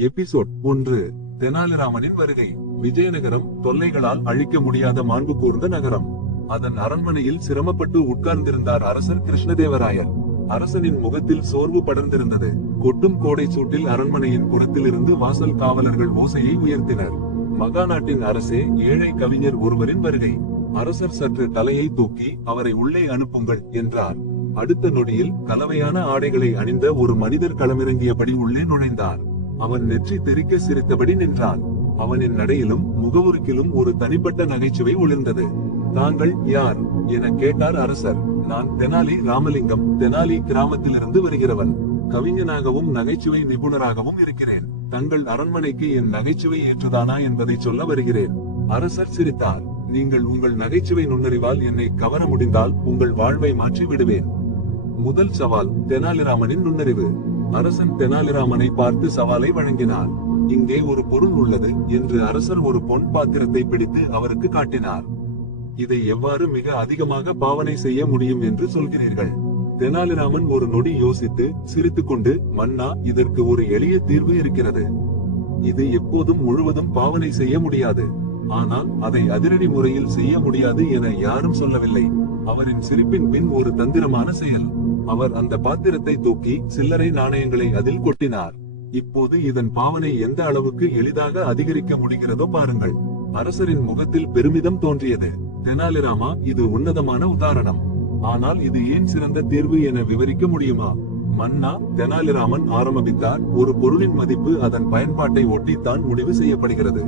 Episode ஒன்று. தெனாலிராமனின் வருகை. விஜயநகரம் தொல்லைகளால் அழிக்க முடியாத மாண்பு கூர்ந்த நகரம். அதன் அரண்மனையில் சிரமப்பட்டு உட்கார்ந்திருந்தார் அரசர் கிருஷ்ணதேவராயர். அரசனின் முகத்தில் சோர்வு படர்ந்திருந்தது. கொட்டும் கோடை சூட்டில் அரண்மனையின் புறத்திலிருந்து வாசல் காவலர்கள் ஓசையை உயர்த்தினர். மகாநாட்டின் அரசே ஏழை கவிஞர் ஒருவரின் வருகை. அரசர் சற்று தலையை தூக்கி அவரை உள்ளே அனுப்புங்கள் என்றார். அடுத்த நொடியில் கலவையான ஆடைகளை அணிந்த ஒரு மனிதர் களமிறங்கியபடி உள்ளே நுழைந்தார். அவன் நெற்றி தெறிக்க சிரித்தபடி நின்றான். அவனின் நடையிலும் முகவுருக்கிலும் ஒரு தனிப்பட்ட நகைச்சுவை ஒளிர்ந்தது. தாங்கள் யார்? என கேட்டார் அரசர். நான் தெனாலி ராமலிங்கம். தெனாலி கிராமத்திலிருந்து வருகிறவன். கவிஞனாகவும் நகைச்சுவை நிபுணராகவும் இருக்கிறேன். தங்கள் அரண்மனைக்கு என் நகைச்சுவை ஏற்றுதானா என்பதை சொல்ல வருகிறேன். அரசர் சிரித்தார். நீங்கள் உங்கள் நகைச்சுவை நுண்ணறிவால் என்னை கவர முடிந்தால் உங்கள் வாழ்வை மாற்றி விடுவேன். முதல் சவால் தெனாலிராமனின் நுண்ணறிவு. அரசன் தெனாலிராமனை பார்த்து சவாலை வழங்கினார் இங்கே ஒரு பொருள் உள்ளது என்று அரசர் ஒரு பொன் பாத்திரத்தை பிடித்து அவருக்கு காட்டினார். இதை எவ்வாறு மிக அதிகமாக பாவனை செய்ய முடியும் என்று சொல்கிறீர்கள். தெனாலிராமன் ஒரு நொடி யோசித்து சிரித்துக்கொண்டு மன்னா இதற்கு ஒரு எளிய தீர்வு இருக்கிறது. இது எப்போதும் முழுவதும் பாவனை செய்ய முடியாது. ஆனால் அதை அதிரடி முறையில் செய்ய முடியாது என யாரும் சொல்லவில்லை. அவரின் சிரிப்பின் பின் ஒரு தந்திரமான செயல். அவர் அந்த பாத்திரத்தை தூக்கி சில்லறை நாணயங்களை அதில் கொட்டினார். இப்போது இதன் பாவனை எந்த அளவுக்கு எளிதாக அதிகரிக்க முடிகிறதோ பாருங்கள். அரசரின் முகத்தில் பெருமிதம் தோன்றியது. தெனாலிராமா இது உன்னதமான உதாரணம். ஆனால் இது ஏன் சிறந்த தீர்வு என விவரிக்க முடியுமா? மன்னா தெனாலிராமன் ஆரம்பித்தார். ஒரு பொருளின் மதிப்பு அதன் பயன்பாட்டை ஒட்டித்தான் முடிவு செய்யப்படுகிறது.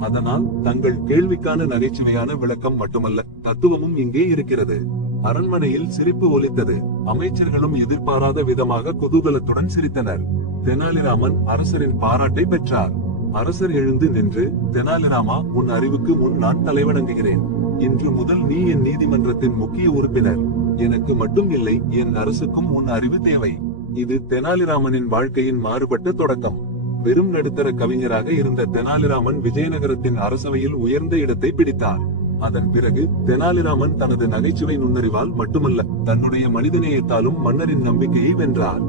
அதனால் தங்கள் கேள்விக்கான நகைச்சுவையான விளக்கம் மட்டுமல்ல தத்துவமும் இங்கே இருக்கிறது. அரண்மனையில் சிரிப்பு ஒலித்தது. அமைச்சர்களும் எதிர்பாராத விதமாக குதூகலத்துடன் சிரித்தனர். தெனாலிராமன் அரசரின் பாராட்டை பெற்றார். அரசர் எழுந்து நின்று தெனாலிராமா உன் அறிவுக்கு முன் நான் தலைவணங்குகிறேன். இன்று முதல் நீ என் நீதிமன்றத்தின் முக்கிய உறுப்பினர். எனக்கு மட்டும் இல்லை என் அரசுக்கும் உன் அறிவு தேவை. இது தெனாலிராமனின் வாழ்க்கையின் மாறுபட்ட தொடக்கம். வெறும் நடுத்தர கவிஞராக இருந்த தெனாலிராமன் விஜயநகரத்தின் அரசவையில் உயர்ந்த இடத்தை பிடித்தார். அதன் பிறகு தெனாலிராமன் தனது நகைச்சுவை நுண்ணறிவால் மட்டுமல்ல தன்னுடைய மனிதநேயத்தாலும் மன்னரின் நம்பிக்கையை வென்றார்.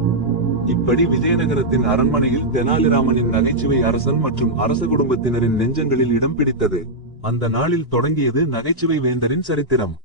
இப்படி விஜயநகரத்தின் அரண்மனையில் தெனாலிராமனின் நகைச்சுவை அரசன் மற்றும் அரச குடும்பத்தினரின் நெஞ்சங்களில் இடம் பிடித்தது. அந்த நாளில் தொடங்கியது நகைச்சுவை வேந்தரின் சரித்திரம்.